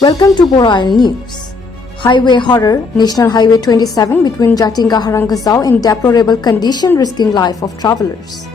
Welcome to Boral News. Highway horror, National Highway 27 between Jatinga Harangazao in deplorable condition risking life of travelers.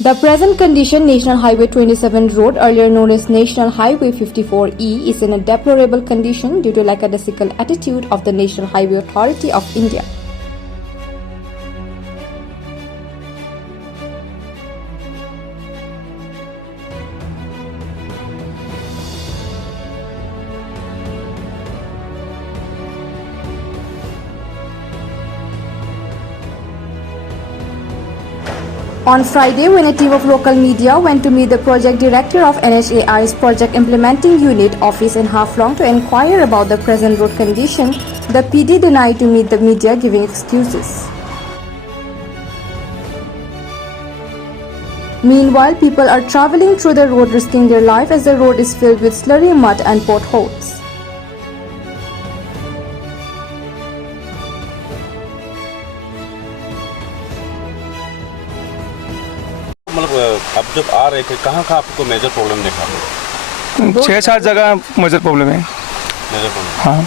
The present condition National Highway 27 road, earlier known as National Highway 54E, is in a deplorable condition due to lackadaisical attitude of the National Highway Authority of India. On Friday, when a team of local media went to meet the project director of NHAI's Project Implementing Unit office in Haflong to inquire about the present road condition, the PD denied to meet the media, giving excuses. Meanwhile, people are traveling through the road risking their life as the road is filled with slurry mud and potholes. मतलब अब जब आ रहे थे कहाँ आपको major problem देखा? 6-7 जगह major problem है। मेजर प्रॉब्लम हाँ,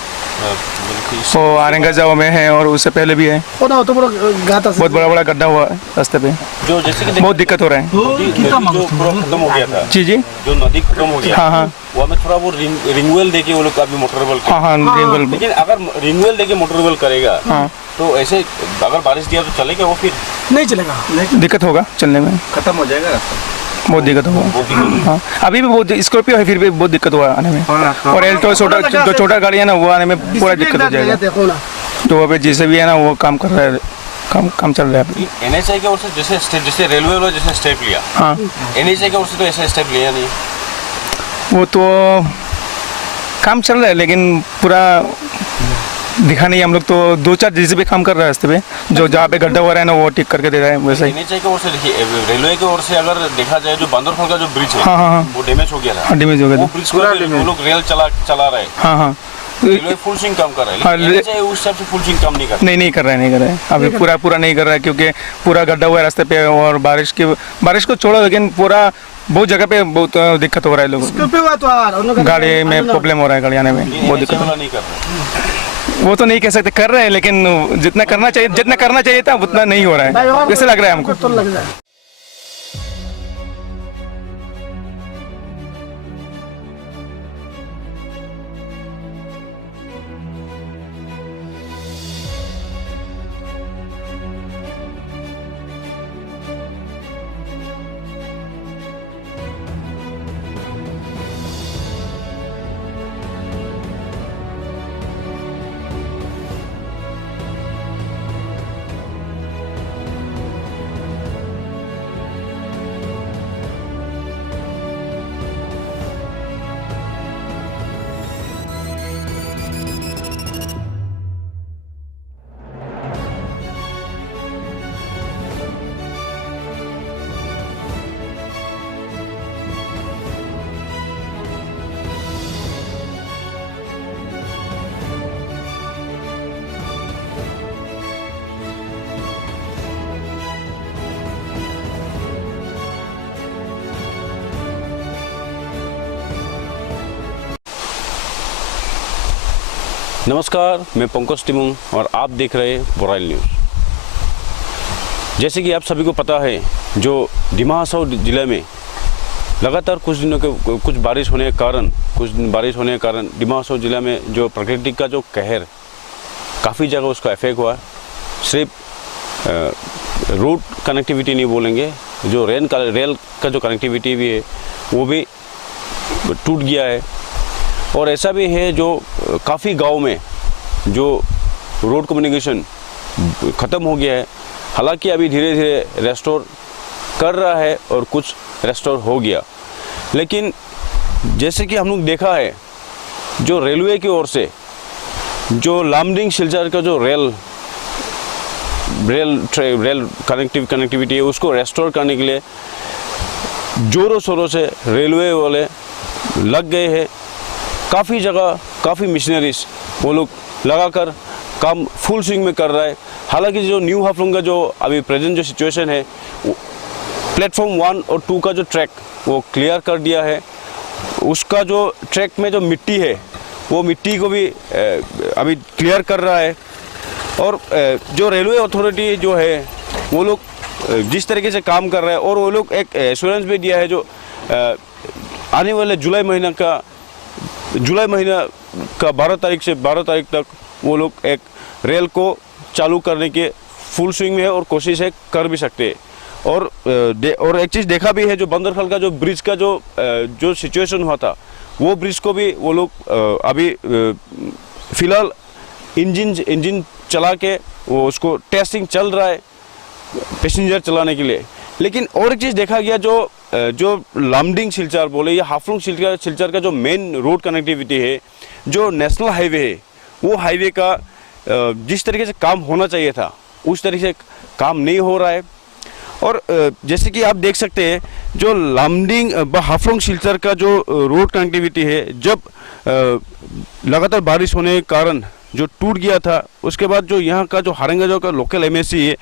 वो आरंगाजाओ में है और उससे पहले भी है। तो बहुत बड़ा बड़ा गड्ढा हुआ है रास्ते पे, जो जैसे कि बहुत दिक्कत हो रहा है। जो पूरा खत्म हो गया था, जी जो नदी खत्म हो गया, हाँ, वो हमें थोड़ा वो रिन्यूअल देके वो लोग अभी मोटरेबल, हाँ, लेकिन अगर रिन्यूअल देके मोटरेबल करेगा तो ऐसे अगर बारिश दिया तो चलेगा? वो फिर नहीं चलेगा, दिक्कत होगा चलने में, खत्म हो जाएगा, बहुत दिक्कत होगा। हाँ, अभी भी बहुत स्कॉर्पियो है, फिर भी बहुत दिक्कत हुआ आने में, और एल्टो जो छोटा गाड़ी है ना, वो आने में पूरा दिक्कत हो जाएगा। तो वहाँ पे जैसे भी है ना, वो काम कर रहा है, काम चल रहा है। NHAI की ओर से जैसे रेलवे वालों जैसे स्टेप लिया, हाँ, NHAI की ओर से तो ऐसा स्टेप लिया नहीं। वो तो काम चल रहा है, लेकिन पूरा दिखा नहीं। हम लोग तो 2-4 जैसे भी काम कर रहे हैं रास्ते पे, जो जहाँ पे गड्ढा हो रहा है ना, वो ठीक करके दे रहा है वैसे ही। NHAI की ओर से देखिए, रेलवे की ओर से अगर देखा जाए, जो बांदरखोल का जो ब्रिज है, हाँ, वो डैमेज हो गया था। डैमेज हो गया वो ब्रिज वो लोग रेल चला रहे हैं। हाँ, रेलवे फुल स्विंग काम कर रहा है, लेकिन NHAI उस हिसाब से फुल स्विंग काम नहीं कर रहा। नहीं कर रहा है अभी पूरा नहीं कर रहा है, क्योंकि पूरा गड्ढा हुआ है रास्ते पे, और बारिश को छोड़ो, लेकिन पूरा बहुत जगह पे बहुत दिक्कत हो रहा है। लोगों गाड़ी में प्रॉब्लम हो रहा है, गाड़ी आने में बहुत दिक्कत नहीं कर रहा। वो तो नहीं कह सकते कर रहे हैं, लेकिन जितना करना चाहिए था उतना नहीं हो रहा है, वैसे लग रहा है हमको। नमस्कार, मैं पंकज टिमुंग और आप देख रहे हैं बोराइल न्यूज़। जैसे कि आप सभी को पता है, जो डिमा हसाओ जिले में लगातार कुछ बारिश होने के कारण डिमा हसाओ जिला में जो प्रकृति का जो कहर काफ़ी जगह उसका इफेक्ट हुआ। सिर्फ रोड कनेक्टिविटी नहीं बोलेंगे, जो रेल का जो कनेक्टिविटी भी है वो भी टूट गया है। और ऐसा भी है जो काफ़ी गांव में जो रोड कम्युनिकेशन ख़त्म हो गया है। हालांकि अभी धीरे धीरे रेस्टोर कर रहा है और कुछ रेस्टोर हो गया, लेकिन जैसे कि हम लोग देखा है जो रेलवे की ओर से जो लामडिंग सिलचर का जो रेल कनेक्टिविटी है उसको रेस्टोर करने के लिए जोरों शोरों से रेलवे वाले लग गए हैं। काफ़ी जगह काफ़ी मिशनरीज वो लोग लगाकर काम फुल स्विंग में कर रहा है। हालांकि जो न्यू हाफलोंग का जो अभी प्रेजेंट जो सिचुएशन है, प्लेटफॉर्म 1 और 2 का जो ट्रैक वो क्लियर कर दिया है। उसका जो ट्रैक में जो मिट्टी है वो मिट्टी को भी अभी क्लियर कर रहा है। और जो रेलवे अथॉरिटी जो है वो लोग जिस तरीके से काम कर रहा है, और वो लोग एक एश्योरेंस भी दिया है जो आने वाले जुलाई महीना का 12 तारीख से 12 तारीख तक वो लोग एक रेल को चालू करने के फुल स्विंग में है और कोशिश है कर भी सकते हैं। और एक चीज़ देखा भी है, जो बंदरखल का जो ब्रिज का जो सिचुएशन हुआ था, वो ब्रिज को भी वो लोग अभी फ़िलहाल इंजन चला के वो उसको टेस्टिंग चल रहा है पैसेंजर चलाने के लिए। लेकिन और एक चीज़ देखा गया, जो लामडिंग सिलचर बोले या हाफलोंग सिलचर का जो मेन रोड कनेक्टिविटी है, जो नेशनल हाईवे है, वो हाईवे का जिस तरीके से काम होना चाहिए था उस तरीके से काम नहीं हो रहा है। और जैसे कि आप देख सकते हैं, जो लामडिंग हाफलोंग सिलचर का जो रोड कनेक्टिविटी है, जब लगातार बारिश होने के कारण जो टूट गया था, उसके बाद जो यहाँ का जो हारंगजाव का लोकल एमएससी है,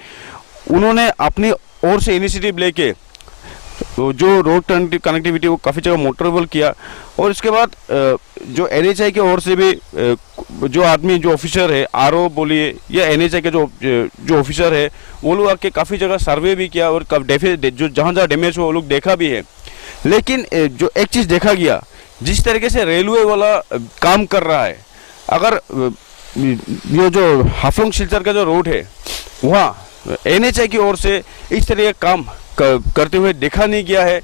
उन्होंने अपनी ओर से इनिशिएटिव लेके जो रोड कनेक्टिविटी वो काफ़ी जगह मोटरेबल किया। और इसके बाद जो एनएचआई की ओर से भी जो आदमी जो ऑफिसर है, आरओ बोलिए या एनएचआई के जो ऑफिसर है, वो लोग आके काफ़ी जगह सर्वे भी किया और जो जहाँ डैमेज हुआ वो लोग देखा भी है। लेकिन जो एक चीज़ देखा गया, जिस तरीके से रेलवे वाला काम कर रहा है, अगर ये जो हाफलोंग सिलचर का जो रोड है वहाँ एनएचआई की ओर से इस तरह का काम करते हुए देखा नहीं गया है।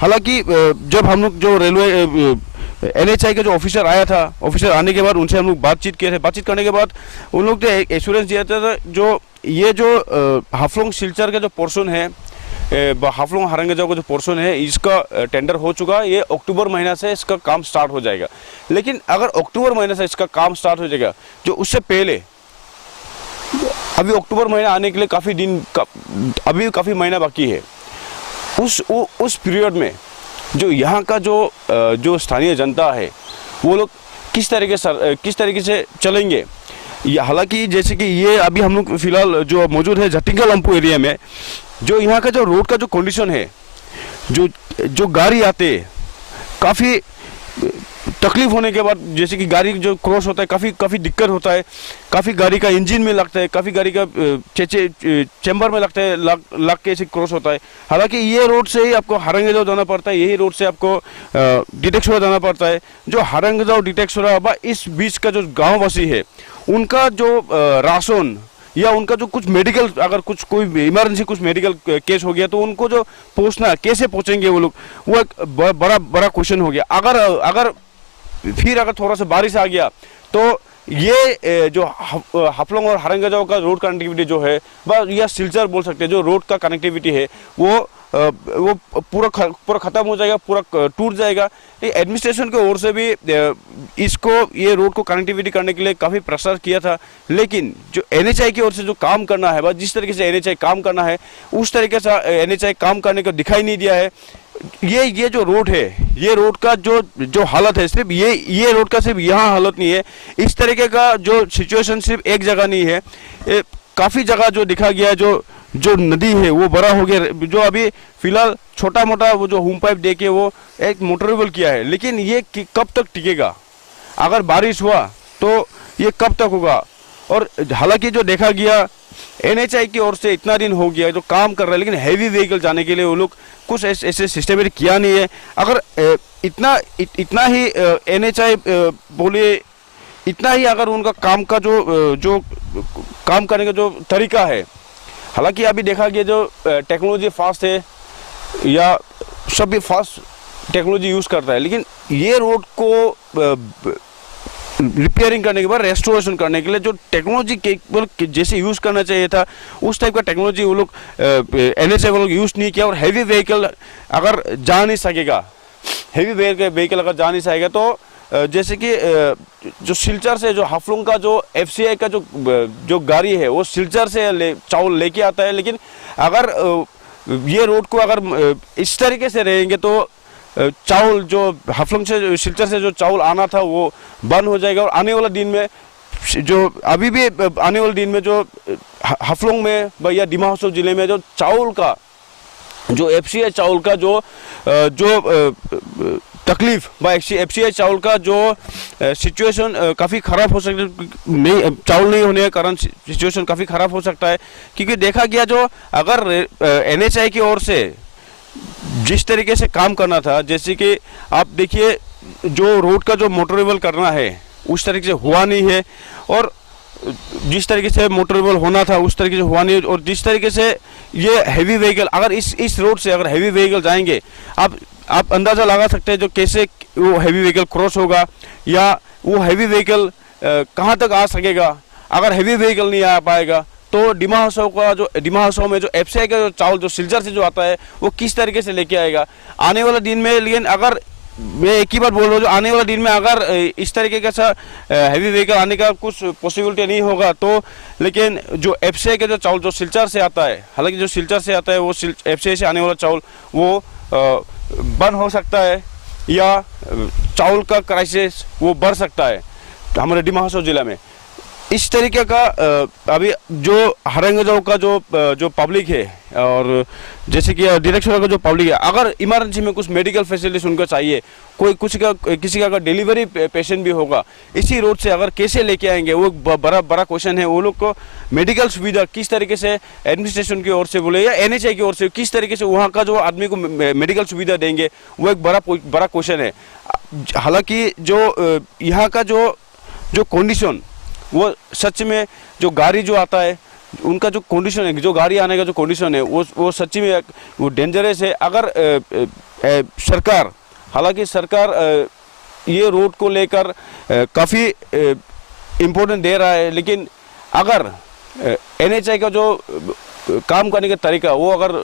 हालांकि जब हम लोग जो रेलवे एनएचआई का जो ऑफिसर आया था, ऑफिसर आने के बाद उनसे हम लोग बातचीत किए थे। बातचीत करने के बाद उन लोग ने एश्योरेंस दिया था जो ये जो हाफलोंग सिलचर का जो पोर्शन है, हाफलोंग हारंगजाव का जो पोर्शन है, इसका टेंडर हो चुका है। ये अक्टूबर महीना से इसका काम स्टार्ट हो जाएगा। लेकिन अगर अक्टूबर महीने से इसका काम स्टार्ट हो जाएगा, जो उससे पहले अभी अक्टूबर महीना आने के लिए अभी काफ़ी महीना बाकी है, उस पीरियड में जो यहाँ का जो स्थानीय जनता है वो लोग किस तरीके से चलेंगे। हालांकि जैसे कि ये अभी हम लोग फिलहाल जो मौजूद है जटिंगा लंपू एरिया में, जो यहाँ का जो रोड का जो कंडीशन है, जो गाड़ी आते काफ़ी तकलीफ होने के बाद, जैसे कि गाड़ी जो क्रॉस होता है काफ़ी दिक्कत होता है। काफ़ी गाड़ी का इंजन में लगता है, काफ़ी गाड़ी का चेंबर में लगता है, लग के ऐसे क्रॉस होता है। हालांकि ये रोड से ही आपको हारंगजाव जाना पड़ता है, यही रोड से आपको डिटेक्सोरा जाना पड़ता है। जो हारंगजाव डिटेक्सोरा इस बीच का जो गाँववासी है, उनका जो राशन या उनका जो कुछ मेडिकल, अगर कोई इमरजेंसी कुछ मेडिकल केस हो गया तो उनको जो पहुँचना, कैसे पहुँचेंगे वो लोग, वो एक बड़ा क्वेश्चन हो गया। अगर थोड़ा सा बारिश आ गया तो ये जो हाफलोंग और हारंगजाव का रोड कनेक्टिविटी जो है, या सिलचर बोल सकते हैं, जो रोड का कनेक्टिविटी है वो पूरा ख़त्म हो जाएगा, पूरा टूट जाएगा। एडमिनिस्ट्रेशन की ओर से भी ये रोड को कनेक्टिविटी करने के लिए काफ़ी प्रेशर किया था। लेकिन जो एनएचआई की ओर से जो काम करना है, जिस तरीके से एनएचआई काम करना है उस तरीके से एनएचआई काम करने को दिखाई नहीं दिया है। ये जो रोड है, ये रोड का जो हालत है, सिर्फ ये रोड का सिर्फ यहाँ हालत नहीं है, इस तरीके का जो सिचुएशन सिर्फ एक जगह नहीं है, काफ़ी जगह जो दिखा गया, जो नदी है वो बड़ा हो गया। जो अभी फिलहाल छोटा मोटा वो जो होम पाइप देके वो एक मोटरेबल किया है, लेकिन ये कब तक टिकेगा? अगर बारिश हुआ तो ये कब तक होगा? और हालांकि जो देखा गया, एनएचआई की ओर से इतना दिन हो गया जो काम कर रहा है, लेकिन हैवी व्हीकल जाने के लिए वो लोग कुछ ऐसे सिस्टमेटिक किया नहीं है। अगर इतना ही एनएचआई बोलिए, इतना ही अगर उनका काम का जो काम करने का जो तरीका है, हालांकि अभी देखा गया जो टेक्नोलॉजी फास्ट है या सब भी फास्ट टेक्नोलॉजी यूज़ करता है, लेकिन ये रोड को रिपेयरिंग करने के बाद रेस्टोरेशन करने के लिए जो टेक्नोलॉजी केपेबल जैसे यूज़ करना चाहिए था, उस टाइप का टेक्नोलॉजी वो लोग एनएचआई वो लोग यूज़ नहीं किया। और हैवी व्हीकल अगर जा नहीं सकेगा, हैवी व्हीकल अगर जा नहीं सकेगा तो जैसे कि जो सिलचर से जो हाफलोंग का जो FCI का जो गाड़ी है वो सिलचर से चावल लेके आता है, लेकिन अगर ये रोड को अगर इस तरीके से रहेंगे तो चावल जो हाफलोंग से सिलचर से जो चावल आना था वो बंद हो जाएगा। और आने वाला दिन में जो अभी भी आने वाले दिन में जो हाफलोंग में या दिमा हासाओ जिले में जो चावल का जो FCI चावल का जो तकलीफ FCI चावल का जो सिचुएशन काफ़ी ख़राब हो सकता है, नहीं चावल नहीं होने के कारण सिचुएशन काफ़ी ख़राब हो सकता है। क्योंकि देखा गया जो अगर NHI की ओर से जिस तरीके से काम करना था, जैसे कि आप देखिए जो रोड का जो मोटरेबल करना है उस तरीके से हुआ नहीं है, और जिस तरीके से मोटरेबल होना था उस तरीके से हुआ नहीं है। और जिस तरीके से ये हैवी व्हीकल अगर इस रोड से अगर हैवी व्हीकल जाएंगे, आप अंदाज़ा लगा सकते हैं जो कैसे वो हैवी व्हीकल क्रॉस होगा या वो हैवी व्हीकल कहाँ तक आ सकेगा। अगर हैवी व्हीकल नहीं आ पाएगा तो दिमा हासाओ में जो FCI का जो चावल जो सिलचर से जो आता है वो किस तरीके से लेके आएगा आने वाला दिन में। लेकिन अगर मैं एक ही बात बोल रहा हूँ, जो आने वाला दिन में अगर इस तरीके का हैवी व्हीकल आने का कुछ पॉसिबिलिटी नहीं होगा तो, लेकिन जो FCI का जो चावल जो सिलचर से आता है, हालांकि जो सिलचर से आता है वो FCI से आने वाला चावल वो बंद हो सकता है या चावल का क्राइसिस वो बढ़ सकता है हमारे दिमा हासाओ जिला में। इस तरीके का अभी जो हरंगजाओ का जो पब्लिक है और जैसे कि डायरेक्शन का जो पब्लिक है, अगर इमरजेंसी में कुछ मेडिकल फैसिलिटीज उनको चाहिए, किसी का अगर डिलीवरी पेशेंट भी होगा इसी रोड से अगर कैसे लेके आएंगे वो बड़ा क्वेश्चन है। वो लोग को मेडिकल सुविधा किस तरीके से एडमिनिस्ट्रेशन की ओर से बोले या NHI की ओर से किस तरीके से वहाँ का जो आदमी को मेडिकल सुविधा देंगे वो एक बड़ा क्वेश्चन है। हालांकि जो यहाँ का जो कंडीशन वो सच में जो गाड़ी जो आता है उनका जो कंडीशन है, जो गाड़ी आने का जो कंडीशन है वो सच्ची में वो डेंजरस है। अगर सरकार, हालांकि सरकार ये रोड को लेकर काफ़ी इम्पोर्टेंस दे रहा है, लेकिन अगर NHI का जो काम करने का तरीका वो अगर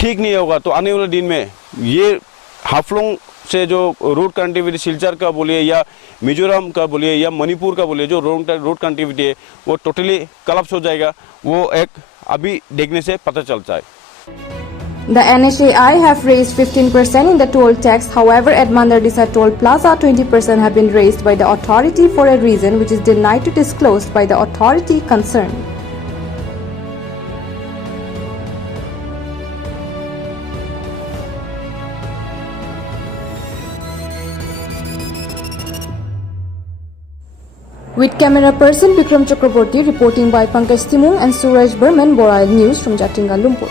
ठीक नहीं होगा तो आने वाले दिन में ये हाफलोंग से जो रोड कनेक्टिविटी सिलचर का बोलिए या मिजोरम का बोलिए या मणिपुर का बोलिए जो रोड कनेक्टिविटी है वो टोटली कोलैप्स हो जाएगा। वो एक अभी देखने से पता चलता है। The NHAI have raised 15% in the toll tax. However, at Mandardisa Toll Plaza, 20% have been raised by the authority for a reason which is denied to disclose by the authority concerned. With camera person Vikram Chakraborty, reporting by Pankaj Timung and Suraj Burman, Boral News from Jatinga, Lumpur.